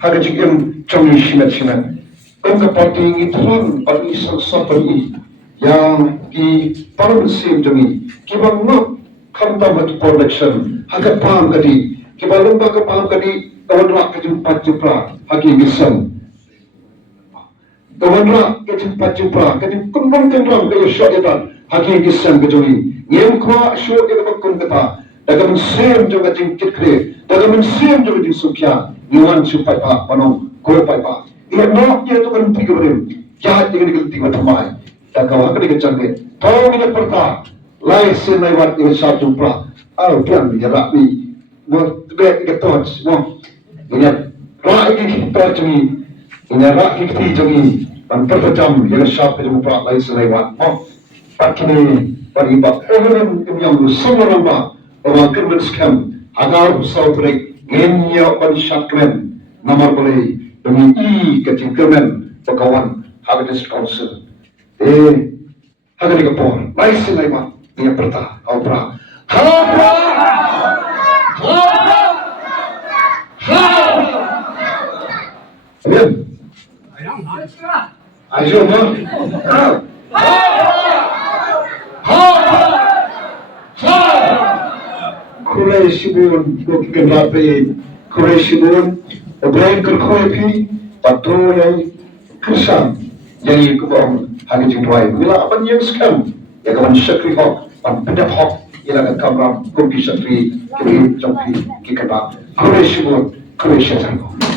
haga jikim chongi shimet kung kapati ngitron pati sangsapani yang ki parang sim jongi kibang no kamta mat production haga pam kadi kibalong baga pam kadi kawanra kajum pachupra hagi gisam kawanra kajum pachupra kajum kumbang kendram kayo shoyetan hagi gisam kajuni yem kwa sho ida bakun kata daga sim jonga jing kitkre daga sim jonga jing sukya yuan supai pa panong ko pai pa ia no ia tu kan tiga berim jahat dengan digelti matamai tak kau akan dikecangke tahu ini perta lain senai wat ini satu pra pian dia rapi buat gede ketot semua ini rak ini kita cumi ini rak kita cumi dan pertajam yang sharp itu pra lain senai wat tak kini peribad orang yang semua orang orang kerja scam agar usah break ini apa disyatkan nomor boleh demi kecil kemen pekawan habitus council haga ni kapor baik sinai ma dia perta opera amin ayo ma Kureshibun Kukenrape Kureshibun Obrain Kurkoepi Patroyai Kursam Yang Kubong Hagi Jumpai Bila Aban Yang Skam Yang Kawan Syakri Hok Pan Pedap Hok Yang Kamram Kumpi Syakri Kiri Jompi Kikaba Kureshibun Kureshitango